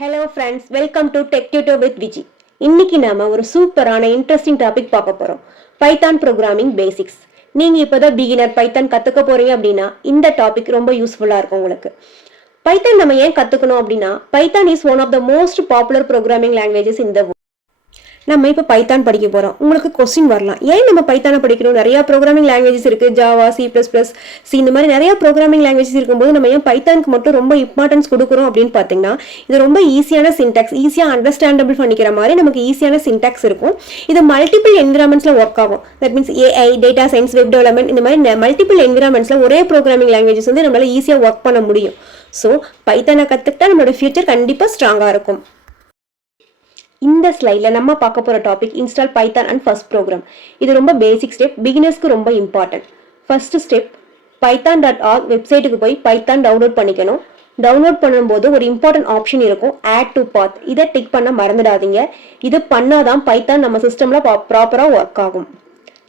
Hello friends, welcome to tech tutor with Viji. இன்னைக்கு நாம ஒரு சூப்பரான இன்ட்ரெஸ்டிங் டாபிக் பார்க்க போறோம். Python programming basics. நீங்க இப்பதான் பிகினர் பைத்தான் கத்துக்க போறீங்க அப்படின்னா இந்த டாபிக் ரொம்ப யூஸ்ஃபுல்லா இருக்கும் உங்களுக்கு. பைத்தான் நம்ம ஏன் கத்துக்கணும் அப்படின்னா Python is one of the most popular programming languages in the world. நம்ம இப்போ பைத்தான் படிக்க போகிறோம். உங்களுக்கு கொஸ்டின் வரலாம், ஏன் நம்ம பைத்தானை படிக்கணும்? நிறையா ப்ரோக்ராமிங் லாங்குவேஜஸ் இருக்குது, ஜாவா, C++, இந்த மாதிரி நிறையா ப்ரோக்ராமிங் லாங்குவேஜஸ் இருக்கும்போது நம்ம ஏன் பைத்தானுக்கு மட்டும் ரொம்ப இம்பார்ட்டன்ஸ் கொடுக்குறோம் அப்படின்னு பார்த்தீங்கன்னா, இது ரொம்ப ஈஸியான சின்டாக்ஸ், ஈஸியாக அண்டர்ஸ்டாண்டபிள் பண்ணிக்கிற மாதிரி நமக்கு ஈஸியான சின்டாக்ஸ் இருக்கும். இது மல்டிபிள் என்விரான்மெண்ட்ஸில் ஒர்க் ஆகும். That means AI, data science, web development, இந்த மாதிரி மல்டிபிள் என்விரான்மெண்ட்ஸில் ஒரே ப்ரோக்ராமிங் லாங்குவேஜஸ் வந்து நம்மளால் ஈஸியாக ஒர்க் பண்ண முடியும். ஸோ பைத்தானை கற்றுக்கிட்டா நம்மளோட ஃபியூச்சர் கண்டிப்பாக ஸ்ட்ராங்காக இருக்கும். இந்த ஸ்லைடில் நம்ம பார்க்க போகிற topic install Python and first program. இது ரொம்ப பேசிக் ஸ்டெப், பிகினர்ஸ்க்கு ரொம்ப இம்பார்ட்டன்ட். ஃபர்ஸ்ட் ஸ்டெப், python.org வெப்சைட்டுக்கு போய் பைத்தான் டவுன்லோட் பண்ணிக்கணும். டவுன்லோட் பண்ணும்போது ஒரு இம்பார்ட்டன்ட் ஆப்ஷன் இருக்கும், ஆட் டு பாத். இதை டிக் பண்ண மறந்துடாதீங்க. இது பண்ணாதான் பைத்தான் நம்ம சிஸ்டமில் ப்ராப்பராக ஒர்க் ஆகும்.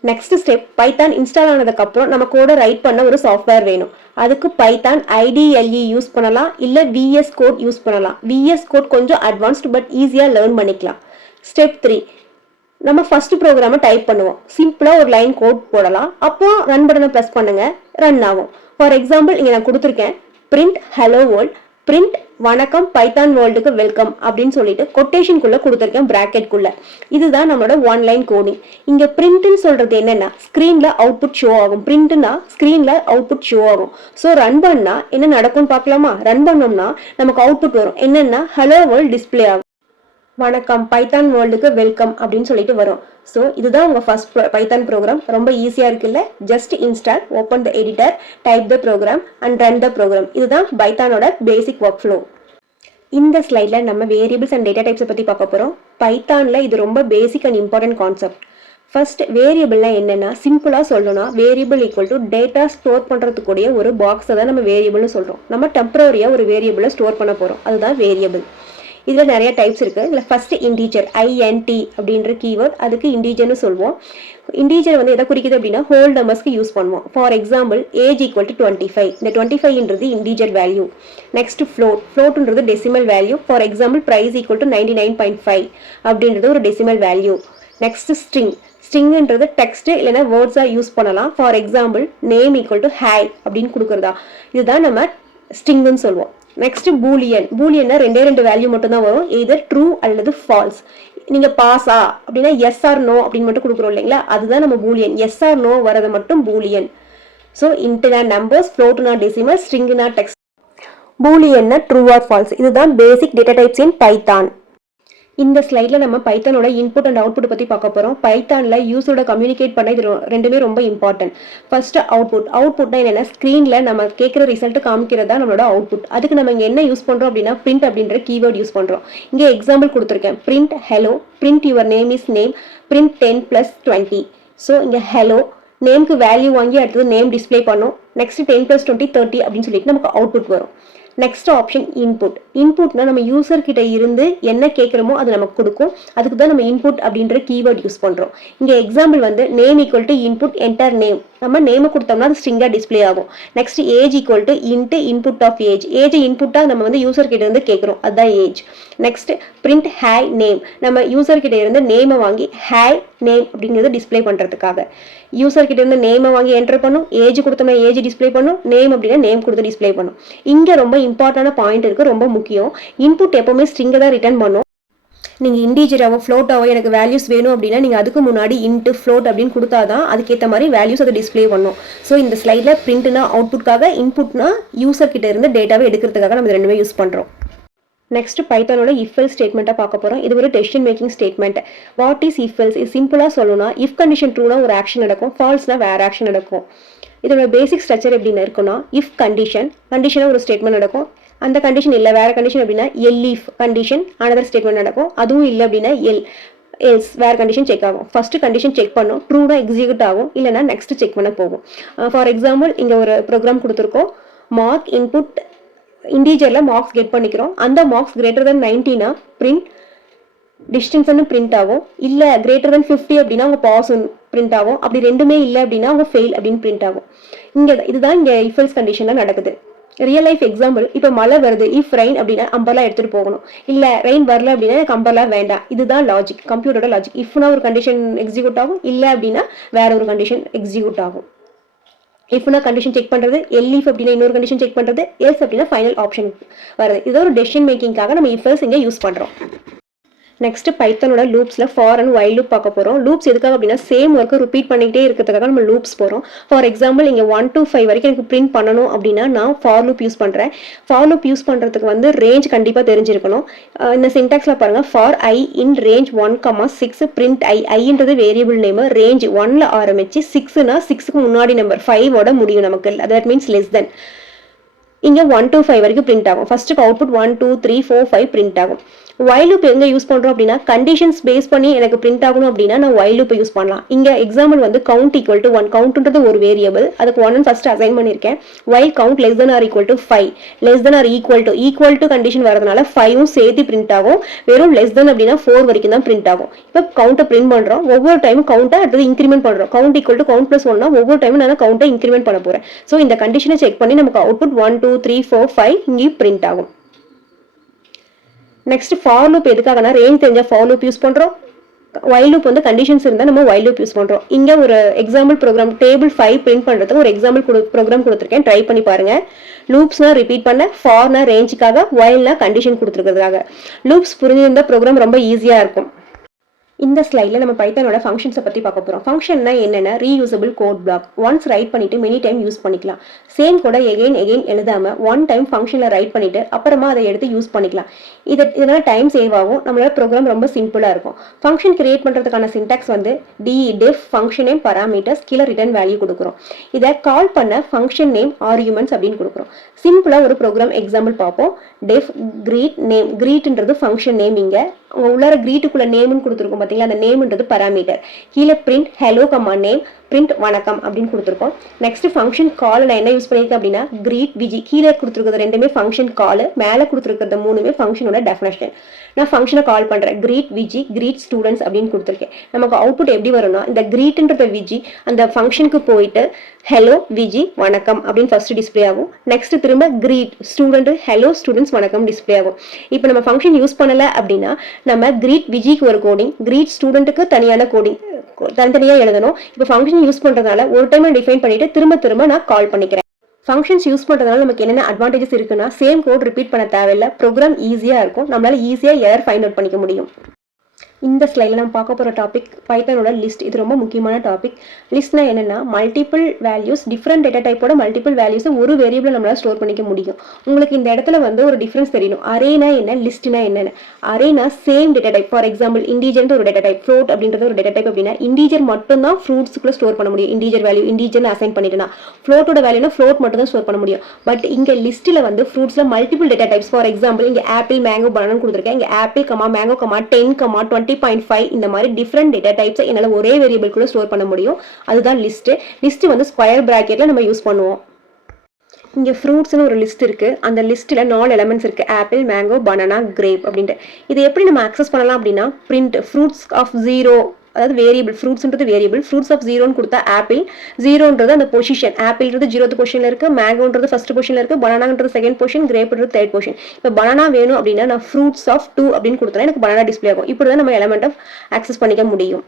நெக்ஸ்ட் ஸ்டெப், பைத்தான் இன்ஸ்டால் ஆனதுக்கு அப்புறம் நம்ம கோட ரைட் பண்ண ஒரு சாஃப்ட்வேர் வேணும். அதுக்கு பைத்தான் IDLE யூஸ் பண்ணலாம், இல்லை VS கோட் யூஸ் பண்ணலாம். VS கோட் கொஞ்சம் அட்வான்ஸ்டு பட் ஈஸியாக லேர்ன் பண்ணிக்கலாம். ஸ்டெப் 3, நம்ம ஃபர்ஸ்ட் ப்ரோக்ராமை டைப் பண்ணுவோம். சிம்பிளாக ஒரு லைன் கோட் போடலாம். அப்போ ரன் பட்டனை ப்ரெஸ் பண்ணுங்க, ரன் ஆகும். ஃபார் எக்ஸாம்பிள் இங்கே நான் கொடுத்துருக்கேன், பிரிண்ட் ஹலோ வேர்ல்ட், பிரிண்ட் வணக்கம் பைத்தான் வேர்ல்டுக்கு வெல்கம் அப்படின்னு சொல்லிட்டு கொட்டேஷனுக்குள்ள கொடுத்துருக்கேன், பிராக்கெட்குள்ள. இதுதான் நம்மளோட ஒன் லைன் கோடிங். இங்க பிரிண்ட்னு சொல்றது என்னன்னா, ஸ்கிரீன்ல அவுட்புட் ஷோ ஆகும். பிரிண்ட்னா ஸ்கிரீன்ல அவுட்புட் ஷோ ஆகும். ஸோ ரன் பண்ணா என்ன நடக்கும்னு பார்க்கலாமா? ரன் பண்ணோம்னா நமக்கு அவுட்புட் வரும். என்னன்னா ஹலோ வேர்ல்ட் டிஸ்பிளே ஆகும். வணக்கம் பைத்தான் வேர்ல்டுக்கு வெல்கம் அப்படின்னு சொல்லிட்டு வரும். ஸோ இதுதான் உங்கள் ஃபர்ஸ்ட் பைத்தான் ப்ரோக்ராம். ரொம்ப ஈஸியாக இருக்குல்ல? Just install, open the editor, type the program and run the program. இதுதான் பைத்தானோட பேசிக் ஒர்க் ஃப்ளோ. இந்த ஸ்லைடில் நம்ம வேரியபிள்ஸ் அண்ட் டேட்டா டைப்ஸை பற்றி பார்க்க போகிறோம். பைத்தானில் இது ரொம்ப basic and important concept. First, வேரியபிள்னா என்னென்னா, சிம்பிளாக சொல்லணும்னா variable equal to data store பண்ணுறதுக்கூடிய ஒரு பாக்ஸை தான் நம்ம வேரியபிள்னு சொல்கிறோம். நம்ம டெம்பரரியாக ஒரு வேரியபிளை ஸ்டோர் பண்ண போகிறோம், அதுதான் வேரியபிள். இதில் நிறைய டைப்ஸ் இருக்குது. இதில் ஃபர்ஸ்ட் இன்டீஜர், INT அப்படின்ற கீவேர்ட், அதுக்கு இன்டீஜர்னு சொல்லுவோம். இன்டீஜர் வந்து எதை குறிக்குது அப்படின்னா ஹோல் நம்பர்ஸ்க்கு யூஸ் பண்ணுவோம். For example age equal to 25. இந்த 25ன்றது இன்டீஜர் வேல்யூ. நெக்ஸ்ட் ஃப்ளோட், ஃப்ளோட்ன்றது decimal value. For example price equal to 99.5 அப்படின்றது ஒரு டெசிமல் வேல்யூ. நெக்ஸ்ட் ஸ்ட்ரிங், ஸ்ட்ரிங்ன்றது டெக்ஸ்ட் இல்லைன்னா வேர்ட்ஸாக யூஸ் பண்ணலாம். For example name equal to hi அப்படின்னு கொடுக்குறதா, இதுதான் நம்ம ஸ்ட்ரிங்னு சொல்லுவோம். நெக்ஸ்ட் பூலியன், பூலியன்னா ரெண்டு வேல்யூ மட்டும் தான் வரும், எதர் ட்ரூ அல்லது ஃபால்ஸ். நீங்க பாஸா அப்படின்னா எஸ் ஆர் நோ அப்படின்னு மட்டும் கொடுக்குறோம் இல்லைங்களா, அதுதான் நம்ம பூலியன். எஸ் ஆர் நோ வரது மட்டும் பூலியன். ஸோ இன்ட்னா நம்பர்ஸ், ஃப்ளோட்னா டெசிமல், ஸ்ட்ரிங்னா டெக்ஸ்ட், பூலியன்னா ட்ரூ ஆர் ஃபால்ஸ். இதுதான் basic data types in Python. இந்த ஸ்லைடில் நம்ம பைத்தானோட இன்புட் அண்ட் அவுட்புட் பற்றி பார்க்க போகிறோம். பைத்தானில் யூஸரோட கம்யூனிகேட் பண்ண இது ரெண்டுமே ரொம்ப இம்பார்ட்டன்ட். ஃபர்ஸ்ட் அவுட்புட்னா என்னென்னா, ஸ்க்ரீனில் நம்ம கேட்குற ரிசல்ட் காமிக்கிறதா நம்மளோட அவுட்புட். அதுக்கு நம்ம இங்கே என்ன யூஸ் பண்ணுறோம் அப்படின்னா பிரிண்ட் அப்படின்ற கீவேர்ட் யூஸ் பண்ணுறோம். இங்கே எக்ஸாம்பிள் கொடுத்துருக்கேன், print hello, print your name is name, print 10 + 20. So இங்கே ஹலோ, நேம்க்கு வேல்யூ வாங்கி அடுத்தது நேம் டிஸ்பிளே பண்ணும். நெக்ஸ்ட் 10 + 20 30 அப்படின்னு சொல்லிட்டு நமக்கு அவுட்புட் வரும். Next option input. இன்புட்னா நம்ம யூசர் கிட்ட இருந்து என்ன கேட்குறோமோ அது நமக்கு கொடுக்கும். அதுக்கு தான் நம்ம இன்புட் அப்படின்ற கீவேர்ட் யூஸ் பண்ணுறோம். இங்கே எக்ஸாம்பிள் வந்து name equal to input enter name. நம்ம நேமை கொடுத்தோம்னா அது ஸ்ட்ரிங்காக டிஸ்பிளே ஆகும். Next age equal to input of age. Age இன்புட்டாக நம்ம வந்து யூசர் கிட்ட இருந்து கேட்குறோம், அதுதான் age. Next print hi name. நம்ம யூசர் கிட்ட இருந்து நேமை வாங்கி ஹாய் நேம் அப்படிங்கிறது டிஸ்பிளே பண்ணுறதுக்காக. யூசர் கிட்ட இருந்து நேமை வாங்கி என்டர் பண்ணும், ஏஜ் கொடுத்தோம்னா ஏஜ் டிஸ்பிளே பண்ணும், நேம் அப்படின்னா நேம் கொடுத்து டிஸ்பிளே பண்ணும். இங்கே ரொம்ப இம்பார்ட்டன்டான பாயிண்ட் இருக்குது, ரொம்ப முக்கியம். இன்புட் எப்பவுமே ஸ்ட்ரிங்கை தான் ரிட்டர்ன் பண்ணும். நீங்கள் இன்டீஜராவோ ஃப்ளோட்டாவோ எனக்கு வேல்யூஸ் வேணும் அப்படின்னா நீங்கள் அதுக்கு முன்னாடி இன்ட்டு ஃப்ளோட் அப்படின்னு கொடுத்தா தான் அதுக்கேற்ற மாதிரி வேல்யூஸ் அதை டிஸ்பிளே பண்ணும். ஸோ இந்த ஸ்லைடில் பிரிண்ட்னா அவுட்புட்காக, இன்புட்னா யூசர் கிட்ட இருந்து டேட்டாவை எடுக்கிறதுக்காக நம்ம ரெண்டுமே யூஸ் பண்ணுறோம். நெக்ஸ்ட் பைத்தானோட இஃப்எல்ஸ் ஸ்டேட்மெண்ட்டாக பார்க்க போகிறோம். இது ஒரு decision making statement. What is if else? இது சிம்பிளாக சொல்லணும்னா, இஃப் கண்டிஷன் ட்ரூனா ஒரு ஆக்ஷன் நடக்கும், ஃபால்ஸ்னா வேறு ஆக்ஷன் நடக்கும். இதோட பேசிக் ஸ்ட்ரக்சர் எப்படின்னு இருக்குன்னா, இஃப் கண்டிஷனாக ஒரு ஸ்டேட்மெண்ட் நடக்கும். அந்த கண்டிஷன் இல்லை வேறு கண்டிஷன் அப்படின்னா எல்இஃப் கண்டிஷன் அனதர் ஸ்டேட்மெண்ட் நடக்கும். அதுவும் இல்லை அப்படின்னா எல்ஸ் வேறு கண்டிஷன் செக் ஆகும். ஃபர்ஸ்ட் கண்டிஷன் செக் பண்ணும், ட்ரூனா எக்ஸிக்யூட் ஆகும், இல்லைனா நெக்ஸ்ட் செக் பண்ண போகும். ஃபார் எக்ஸாம்பிள் இங்கே ஒரு ப்ரோக்ராம் கொடுத்துருக்கோம், மார்க் இன்புட் இன்டீஜரில் மார்க்ஸ் கெட் பண்ணிக்கிறோம். அந்த மார்க்ஸ் greater than 90னா பிரிண்ட் டிஸ்டன்ஸ்னு பிரிண்ட் ஆகும். இல்லை greater than 50 அப்படின்னா அவங்க பாஸ் பிரிண்ட் ஆகும். அப்படி ரெண்டுமே இல்லை அப்படின்னா அவங்க ஃபெயில் அப்படின்னு பிரிண்ட் ஆகும். இதுதான் இங்கே இஃப் எல்ஸ் கண்டிஷனில் நடக்குது. ரியல் லைஃப் எக்ஸாம்பிள், இப்போ மழை வருது, இஃப் ரெயின் அப்படின்னா அம்பர்லா எடுத்துட்டு போகணும். இல்ல ரெயின் வரல அப்படின்னா எனக்கு அம்பர்லா வேண்டாம். இதுதான் லாஜிக், கம்ப்யூட்டரோட லாஜிக். இஃப்னா ஒரு கண்டிஷன் எக்ஸிக்யூட் ஆகும், இல்ல அப்படின்னா வேற ஒரு கண்டிஷன் எக்ஸிக்யூட் ஆகும். இஃப்னா கண்டிஷன் செக் பண்றது, எல்இஃப் அப்படின்னா இன்னொரு கண்டிஷன் செக் பண்றது, எல்ஸ் அப்படின்னா ஃபைனல் ஆப்ஷன் வருது. இது ஒரு டெசிஷன் மேக்கிங்காக நம்ம இஃப் எல்ஸ் இங்க யூஸ் பண்றோம். நெக்ஸ்ட் பைத்தனோட லூப்ஸ்ல ஃபார் அண்ட் வைல் லூப் பார்க்க போறோம். லூப்ஸ் எதுக்காக அப்படின்னா சேம் ஒர்க்கு ரிப்பீட் பண்ணிக்கிட்டே இருக்கிறதுக்காக நம்ம லூப்ஸ் போறோம். ஃபார் எக்ஸாம்பிள் இங்க 1 to 5 வரைக்கும் எனக்கு பிரிண்ட் பண்ணணும் அப்படின்னா நான் ஃபார் லூப் யூஸ் பண்றேன். ஃபார் லூப் யூஸ் பண்றதுக்கு வந்து ரேஞ்ச் கண்டிப்பா தெரிஞ்சிருக்கணும். இந்த சின்டாக்ஸ்ல பாருங்க, for i in range 1,6 print i. ஐன்றது வேரியபிள் நேம், ரேஞ்ச் 1ல ஆரம்பிச்சு 6னா 6க்கு முன்னாடி நம்பர் 5ஓட முடியும் நமக்கு. That means less than. இங்க 1 to 5 வரைக்கும் பிரிண்ட் ஆகும். ஃபர்ஸ்ட்டுக்கு அவுட்புட் 1 2 3 4 5 பிரிண்ட் ஆகும். வைல் லூப் எங்க யூஸ் பண்றோம் அப்படின்னா கண்டிஷன்ஸ் பேஸ் பண்ணி எனக்கு பிரிண்ட் ஆகணும் அப்படின்னா நான் வைல் லூப் யூஸ் பண்ணலாம். இங்க எக்ஸாம்பிள் வந்து கவுண்ட் ஈக்குவல் டு 1. கவுண்ட்ன்றது ஒரு வேரியபிள், அதுக்கு 1 ஃபர்ஸ்ட் அசைன் பண்ணிருக்கேன். While count less than or equal to 5. Less than or equal to condition வரதுனால 5ம் சேர்த்து பிரிண்ட் ஆகும். வெறும் லெஸ் தென் அப்படின்னா 4 வரைக்கும் தான் பிரிண்ட் ஆகும். இப்போ கவுண்ட்டை பிரிண்ட் பண்றோம், ஒவ்வொரு டைமும் கவுண்ட்டை அடுத்தது இன்க்ரிமெண்ட் பண்றோம். Count equal to count plus 1னா ஒவ்வொரு டைமும் நான் கவுண்ட்டை இன்க்ரிமெண்ட் பண்ண போறேன். ஸோ இந்த கண்டிஷனை செக் பண்ணி நமக்கு அவுட்புட் 1 2 3 4 5 இங்கே பிரிண்ட் ஆகும். நெக்ஸ்ட் ஃபார் லூப் எதுக்காகனா ரேஞ்ச் தெரிஞ்சா ஃபார் லூப் யூஸ் பண்றோம். வைல் லூப் வந்து கண்டிஷன்ஸ் இருந்தா நம்ம வைல் லூப் யூஸ் பண்றோம். இங்க ஒரு எக்ஸாம்பிள் ப்ரோக்ராம் டேபிள் 5 பிரிண்ட் பண்றதுக்கு ஒரு எக்ஸாம்பிள் ப்ரோக்ராம் கொடுத்துருக்கேன், ட்ரை பண்ணி பாருங்க. லூப்ஸ்னா ரிப்பீட் பண்ண, ஃபார்னா ரேஞ்சுக்காக, வைல்னா கண்டிஷன் கொடுத்துருக்கிறதுக்காக. லூப்ஸ் புரிஞ்சிருந்த ப்ரோக்ராம் ரொம்ப ஈஸியா இருக்கும். இந்த ஸ்லைடில் நம்ம பைத்தானோட ஃபங்க்ஷன்ஸை பற்றி பார்க்க போகிறோம். ஃபங்க்ஷன்னா என்னென்ன, reusable code block. Once write பண்ணிட்டு மெனி டைம் யூஸ் பண்ணிக்கலாம். சேம் கூட எகெயின் எழுதாம ஒன் டைம் ஃபங்க்ஷனில் ரைட் பண்ணிட்டு அப்புறமா அதை எடுத்து யூஸ் பண்ணிக்கலாம். இதனால டைம் சேவ் ஆகும், நம்மளோட ப்ரோக்ராம் ரொம்ப சிம்பிளாக இருக்கும். ஃபங்க்ஷன் கிரியேட் பண்ணுறதுக்கான சின்டாக்ஸ் வந்து def ஃபங்க்ஷன் நேம் பராமீட்டர்ஸ் கீழே ரிட்டர்ன் வேல்யூ கொடுக்குறோம். இதை கால் பண்ண ஃபங்க்ஷன் நேம் ஆர்குமெண்ட்ஸ் அப்படின்னு கொடுக்குறோம். சிம்பிளாக ஒரு ப்ரோக்ராம் எக்ஸாம்பிள் பார்ப்போம். Def greet name. கிரீட்ன்றது ஃபங்க்ஷன் நேம். இங்கே உள்ளார கிரீட்டுக்குள்ள நேம்னு கொடுத்துருக்கோம் பார்த்தீங்களா, அந்த நேம்ன்றது பராமீட்டர். கீழே print hello comma name, print வணக்கம் அப்படின்னு கொடுத்துருக்கோம். நெக்ஸ்ட் ஃபங்க்ஷன் கால் நான் என்ன யூஸ் பண்ணியிருக்கேன் அப்படின்னா கிரீட் விஜி. கீழே கொடுத்துருக்கிறது ரெண்டுமே ஃபங்க்ஷன் கால், மேலே கொடுத்துருக்கிறது மூணுமே ஃபங்க்ஷனோட டெஃபினேஷன். நான் ஃபங்க்ஷனை கால் பண்ணுறேன், கிரீட் விஜி கிரீட் ஸ்டூடெண்ட்ஸ் அப்படின்னு கொடுத்துருக்கேன். நமக்கு அவுட்புட் எப்படி வரும்னா இந்த கிரீட்ன்றத விஜி அந்த ஃபங்க்ஷனுக்கு போயிட்டு ஹலோ விஜி வணக்கம் அப்படின்னு ஃபர்ஸ்ட் டிஸ்பிளே ஆகும். நெக்ஸ்ட் திரும்ப கிரீட் ஸ்டூடெண்ட் ஹலோ ஸ்டூடெண்ட்ஸ் வணக்கம் டிஸ்பிளே ஆகும். இப்போ நம்ம ஃபங்க்ஷன் யூஸ் பண்ணல அப்படின்னா நம்ம கிரீட் விஜிக்கு ஒரு கோடிங், கிரீட் ஸ்டூடெண்ட்டுக்கு தனியான கோடிங் தனித்தனியாக எழுதணும். இப்போ ஃபங்க்ஷன் யூஸ் பண்ணுறதுனால ஒரு டைம் டிஃபைன் பண்ணிட்டு திரும்ப நான் கால் பண்ணிக்கிறேன். ஃபங்க்ஷன்ஸ் யூஸ் பண்ணுறதுனால நமக்கு என்னென்ன அட்வான்டேஜஸ் இருக்குன்னா சேம் கோட் ரிப்பீட் பண்ண தேவையில்லை, ப்ரோக்ராம் ஈஸியாக இருக்கும், நம்மளால ஈஸியாக எரர் ஃபைண்ட் அவுட் பண்ணிக்க முடியும். இந்த ஸ்லைடில் நம்ம பார்க்க போகிற டாபிக் பைத்தானோட லிஸ்ட். இது ரொம்ப முக்கியமான டாபிக். லிஸ்ட்னா என்னென்னா மல்டிபிள் வேல்யூஸ், டிஃப்ரெண்ட் டேட்டா டைப்போட மல்டிபிள் வேல்யூஸை ஒரு வேரியபிள் நம்மளால் ஸ்டோர் பண்ணிக்க முடியும். உங்களுக்கு இந்த இடத்துல வந்து ஒரு டிஃப்ரென்ஸ் தெரியணும். அரேனா என்ன, லிஸ்ட்னா என்னென்ன. Arena same data type. For example integer ஒரு டேட்டா டைப், ஃப்ளோட் அப்படின்றது ஒரு டேட்டா டைப் அப்படின்னா இண்டீஜர் மட்டும் தான் ஃப்ரூட்ஸ்க்குள்ள ஸ்டோர் பண்ண முடியும். இண்டீஜர் வேல்யூ இண்டீஜர்னு அசைன் பண்ணிட்டுனா ஃப்ளோட்டோட வேல்யூனா ஃப்ளோட் மட்டும் தான் ஸ்டோர் பண்ண முடியும். பட் இங்கே லிஸ்ட்டில் வந்து ஃப்ரூட்ஸில் multiple data types. For example இங்கே ஆப்பிள் மேங்கோ பனானா கொடுத்துருக்கேன். இங்கே apple comma mango comma 10 comma 20.5 இந்த மாதிரி டிஃப்ரெண்ட் டேட்டா டைப்ஸை என்னால் ஒரே வேரியபிள்குள்ள ஸ்டோர் பண்ண முடியும். அதுதான் லிஸ்ட். லிஸ்ட் வந்து ஸ்கொயர் பிராக்கெட்ல நம்ம யூஸ் பண்ணுவோம். இங்கே ஃப்ரூட்ஸ்னு ஒரு லிஸ்ட் இருக்குது. அந்த லிஸ்ட்டில் 4 எலமெண்ட்ஸ் இருக்குது, ஆப்பிள் மேங்கோ பனானா கிரேப் அப்படின்ட்டு. இதை எப்படி நம்ம ஆக்சஸ் பண்ணலாம் அப்படின்னா பிரிண்ட் ஃப்ரூட்ஸ் ஆஃப் 0, அதாவது வேரியபிள் ஃப்ரூட்ஸ்ன்றது வேரியபிள், ஃப்ரூட்ஸ் ஆஃப் 0ன்னு கொடுத்தா ஆப்பிள், 0ன்றது அந்த பொசிஷன், ஆப்பிள்ன்றது 0th பொசிஷனில் இருக்குது, மேங்கோன்றது ஃபர்ஸ்ட் பொசிஷனில் இருக்குது, பனானான்றது செகண்ட் பொசிஷன், கிரேப்ன்றது தேர்ட் பொசிஷன். இப்போ பனானா வேணும் அப்படின்னா நான் ஃப்ரூட்ஸ் ஆஃப் 2 அப்படின்னு கொடுத்தா எனக்கு பனானா டிஸ்பிளே ஆகும். இப்படி தான் நம்ம எலமெண்ட் ஆஃப் ஆக்சஸ் பண்ணிக்க முடியும்.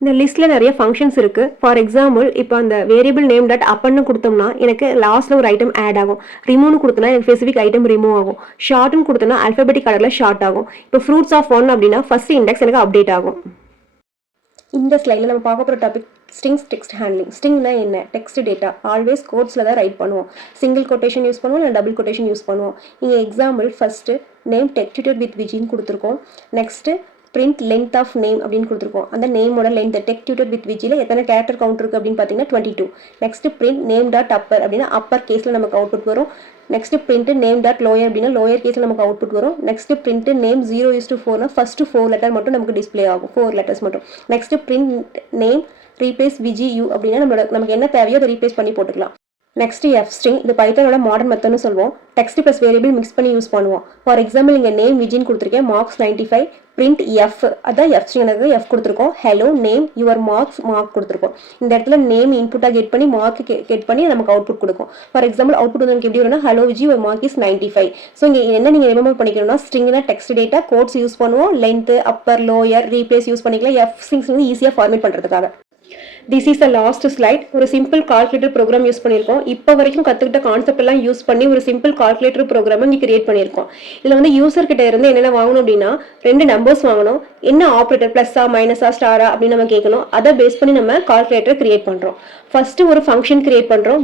இந்த லிஸ்ட்டில் நிறைய ஃபங்க்ஷன்ஸ் இருக்குது. ஃபார் எக்ஸாம்பிள் இப்போ அந்த வேரியபிள் நேம் டாட் அப்பன்னு கொடுத்தோம்னா எனக்கு லாஸ்ட்டில் ஒரு ஐட்டம் ஆட் ஆகும். ரிமூவ்னு கொடுத்தோம்னா எனக்கு ஸ்பெசிஃபிக் ஐட்டம் ரிமூவ் ஆகும். ஷார்ட்னு கொடுத்தோம்னா ஆல்ஃபபெட்டிக் ஆர்டரில் ஷார்ட் ஆகும். இப்போ ஃப்ரூட்ஸ் ஆஃப் 1 அப்படின்னா ஃபர்ஸ்ட் இண்டெக்ஸ் எனக்கு அப்டேட் ஆகும். இந்த ஸ்லைடில் நம்ம பார்க்க போகிற டாபிக் ஸ்ட்ரிங்ஸ் டெக்ஸ்ட் ஹேண்ட்லிங். ஸ்ட்ரிங்னா என்ன, டெக்ஸ்ட் டேட்டா. ஆல்வேஸ் கோட்ஸில் தான் ரைட் பண்ணுவோம். சிங்கிள் கொட்டேஷன் யூஸ் பண்ணுவோம், இல்லை டபுள் கொட்டேஷன் யூஸ் பண்ணுவோம். இங்கே example first name texted with விஜின்னு கொடுத்துருக்கோம். Next print length of name அப்படின்னு கொடுத்துருக்கோம். அந்த நேமோட லென்த் டெக்ஸ்டட் வித் விஜியில் எத்தனை கேரக்டர் கவுண்ட் இருக்குது அப்படின்னு பார்த்தீங்கன்னா 22. Next print name dot upper அப்படின்னா அப்பர் கேஸில் நமக்கு அவுட்புட் வரும். Next print name dot lower அப்படின்னா லோயர் கேஸில் நமக்கு அவுட்புட் வரும். நெக்ஸ்ட் பிரிண்ட் நேம் 0:4னா ஃபர்ஸ்ட் 4 லெட்டர் மட்டும் நமக்கு டிஸ்பிளே ஆகும், 4 லெட்டர்ஸ் மட்டும். நெக்ஸ்ட் பிரிண்ட் நேம் ரீப்ளேஸ் விஜியூ அப்படின்னா நமக்கு என்ன தேவையோ அதை ரீப்ளேஸ் பண்ணி போட்டுக்கலாம். Next F string. இது பைத்தானோட மாடர்ன் மெத்தட்னு சொல்லுவோம். டெக்ஸ்ட் ப்ளஸ் வேரியபிள் மிக்ஸ் பண்ணி யூஸ் பண்ணுவோம். ஃபார் எக்ஸாம்பிள் இங்கே நேம் விஜின்னு கொடுத்துருக்கேன், மார்க்ஸ் 95, print f அதான் f string f கொடுத்துருக்கோம். hello name your marks mark கொடுத்துருக்கோம். இந்த இடத்துல நேம் இன்புட்டா கெட் பண்ணி மார்க் கெட் பண்ணி நமக்கு அவுட்புட் கொடுக்கும். ஃபார் எக்ஸாம்பிள் அவுட்புட் வந்து நமக்கு எப்படி வரும்னா hello Viji your mark is 95. So இங்கே என்ன நீங்கள் ரிமெம்பர் பண்ணிக்கணும்னா ஸ்ட்ரிங்னா டெக்ஸ்ட் டேட்டா கோட்ஸ் யூஸ் பண்ணுவோம். Length upper lower replace use பண்ணிக்கலாம். f strings வந்து ஈஸியாக ஃபார்மேட் பண்ணுறதுக்காக. This is the last slide. ஒரு சிம்பிள் கால்குலேட்டர் ப்ரோக்ராம் யூஸ் பண்ணியிருக்கோம். இப்போ வரைக்கும் கற்றுக்கிட்ட கான்செப்ட் எல்லாம் யூஸ் பண்ணி ஒரு சிம்பிள் கால்குலேட்டர் ப்ரோக்ராம் இங்கே கிரியேட் பண்ணியிருக்கோம். இதில் வந்து யூசர் கிட்ட இருந்து என்னென்ன வாங்கணும் அப்படின்னா 2 நம்பர்ஸ் வாங்கணும். என்ன ஆப்ரேட்டர் ப்ளஸ்ஸா மைனஸா ஸ்டாரா அப்படின்னு நம்ம கேட்கணும். அதை பேஸ் பண்ணி நம்ம கால்குலேட்டர் கிரியேட் பண்ணுறோம். ஃபர்ஸ்ட் ஒரு ஃபங்க்ஷன் கிரியேட் பண்ணுறோம்.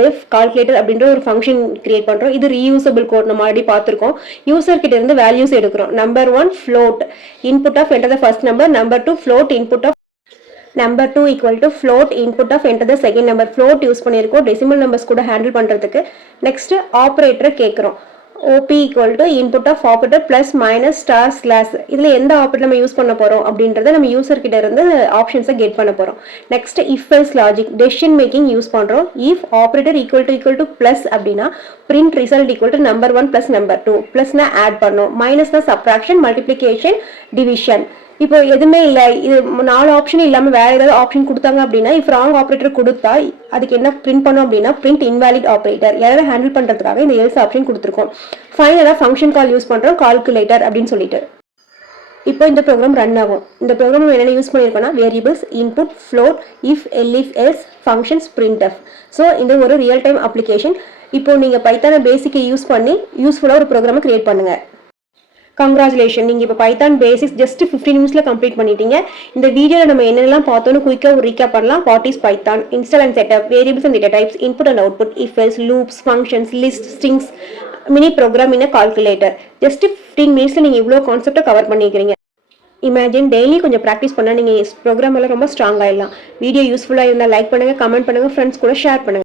def கால்குலேட்டர் அப்படின்ற ஒரு ஃபங்க்ஷன் கிரியேட் பண்ணுறோம். இது ரீயூசபிள் கோட் நம்ம ஆல்ரெடி பார்த்துருக்கோம். யூசர் கிட்ட இருந்து வேல்யூஸ் எடுக்கிறோம். Number 1 float input of enter the first number. Number 2 float input of number 2 equal to float input of enter the second number. float use பண்ணியிருக்கோம் decimal numbers கூட handle பண்ணுறதுக்கு. Next ஆப்ரேட்டரை கேட்குறோம். op equal to input of operator plus minus star slash. இதில் எந்த operator நம்ம use பண்ண போகிறோம் அப்படின்றத நம்ம யூசர் கிட்ட இருந்து ஆப்ஷன்ஸை கெட் பண்ண போகிறோம். Next if else logic decision making use பண்ணுறோம். if operator equal to plus அப்படின்னா print result equal to number 1 plus number 2. ப்ளஸ்னா add பண்ணோம். மைனஸ்னா சப்ராக்ஷன் மல்டிப்ளிகேஷன் டிவிஷன். இப்போ எதுவுமே இல்லை, இது 4 ஆப்ஷன் இல்லாமல் வேற ஏதாவது ஆப்ஷன் கொடுத்தாங்க அப்படின்னா இஃப் ராங் ஆப்ரேட்டர் கொடுத்தா அதுக்கு என்ன பிரிண்ட் பண்ணோம் அப்படின்னா பிரிண்ட் இன்வாலிட் ஆப்ரேட்டர். யாராவது ஹேண்டில் பண்ணுறதுக்காக இந்த எல்ஸ் ஆப்ஷன் கொடுத்துருக்கோம். ஃபைனலாக ஃபங்க்ஷன் கால் யூஸ் பண்ணுறோம் கால்குலேட்டர் அப்படின்னு சொல்லிட்டு. இப்போ இந்த ப்ரோக்ராம் ரன் ஆகும். இந்த ப்ரோக்ராம் என்னென்ன யூஸ் பண்ணியிருக்கோம்னா variables input float if elif else functions printf. So இந்த ஒரு ரியல் டைம் அப்ளிகேஷன். இப்போ நீங்கள் பைத்தான பேசிக்கை யூஸ் பண்ணி யூஸ்ஃபுல்லாக ஒரு ப்ரோக்ராமை கிரியேட் பண்ணுங்க. கங்க்ராச்சுலேஷன், நீங்கள் இப்போ பைத்தான் பேசிக்ஸ் ஜஸ்ட் 15 நிமிட்ஸில் கம்ப்ளீட் பண்ணிட்டீங்க. இந்த வீடியோவில் நம்ம என்னென்னலாம் பார்த்தோன்னு குயிக்காக ஒரு ரீகேப் பண்ணலாம். What is Python, install and setup, variables and data types, input and output, if else, loops, functions, list, strings, mini program in calculator. Just 15 மினிட்ஸில் நீங்கள் இவ்வளோ கான்செப்டை கவர் பண்ணிக்கிறீங்க. இமேஜின் டெய்லி கொஞ்சம் ப்ராக்டிஸ் பண்ணால் நீங்கள் ப்ரோக்ராம் எல்லாம் ரொம்ப ஸ்ட்ராங் ஆகிடலாம். வீடியோ யூஸ்ஃபுல்லாக இருந்தால் லைக் பண்ணுங்கள், கமெண்ட் பண்ணுங்கள், ஃப்ரெண்ட்ஸ் கூட ஷேர் பண்ணுங்கள்.